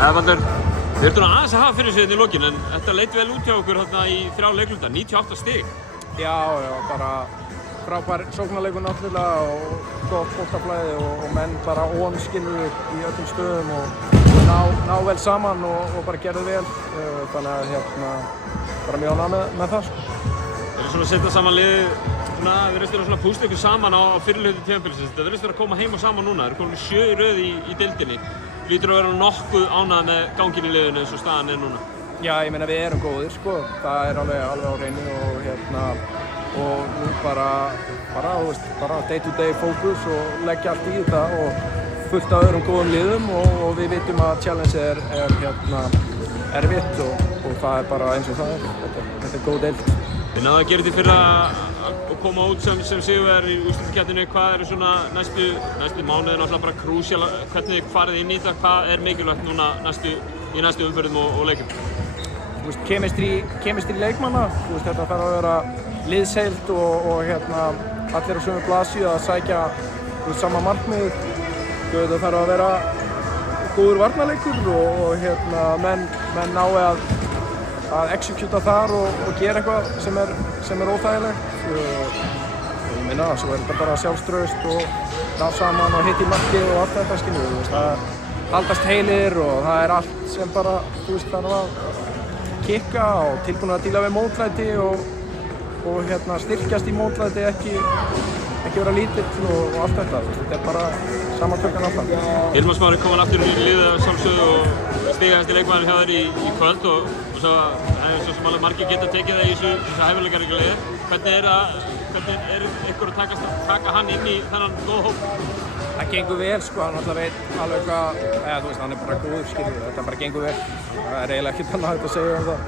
Baldur, við erum aðeins að hafa fyrir sig þetta í lokin, en þetta leit vel út hjá okkur hérna í 3 leikluta, 98 stig. Já, bara frábær sóknarleikur náttúrulega og gott boltaflæði og menn bara óanskilur í öllum stöðum og ná vel saman og bara gerðu vel. Þannig að bara mjög ánægður með það. Þeir eru svona að setja saman liðið, það virðist vera svona púsla ykkur saman á fyrirhluta tímabilsins. Þetta virðist vera að koma heim og saman núna, þeir eru komin 7 í röð í deildinni. Lítur að vera nokkuð ánægð með ganginn í liðinu eins og staðan er núna. Já, ég meina við erum góðir sko, það er alveg á hreinu og nú bara day to day fókus og leggja allt í þetta og fullt af öðrum góðum liðum og við vitum að challenge er erfitt og það er bara eins og það er, þetta er góð deild. Þið náðu að gera þetta fyrir að koma út sem sigurvegari í úrslitakeppninni. Hvað eru svona næstu mánuðir náttúrulega bara krúsjál, hvernig þið farið inn í þetta, hvað er mikilvægt núna í næstu umferðum og leikum? Kemistri leikmanna, þetta þarf að vera liðsheild og allir á sömu blaðsíðu að sækja sama markmið. Það þarf að vera góður varnarleikur og menn nái að executa þar og gera eitthvað sem er óþægilegt. Ég meina, svo er þetta bara sjálfstraust og ná saman og hitt í markið og allt þetta, skilur við. Það haldast heilir og það er allt sem bara, þarf að kikka og tilbúin að díla við mótlæti og styrkjast í mótlæti, ekki vera lítill og allt þetta. Þetta er bara samantökan alltaf. Hilmar Smári kominn aftur í liðið að sjálfsögðu og stigahæsti leikmaður hjá þér í kvöld og svo sem alveg margir geta tekið það í þessu hæfileikaríka liði. Hvernig er ykkur að taka hann inn í þennan góða hóp? Það gengur vel sko, hann alltaf veit alveg hvað, hann er bara góður, skilur, þetta bara gengur vel. Það er eiginlega ekkert annað að segja um það.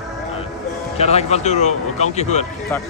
Kæra þakkir Baldur og gangi ykkur vel. Takk.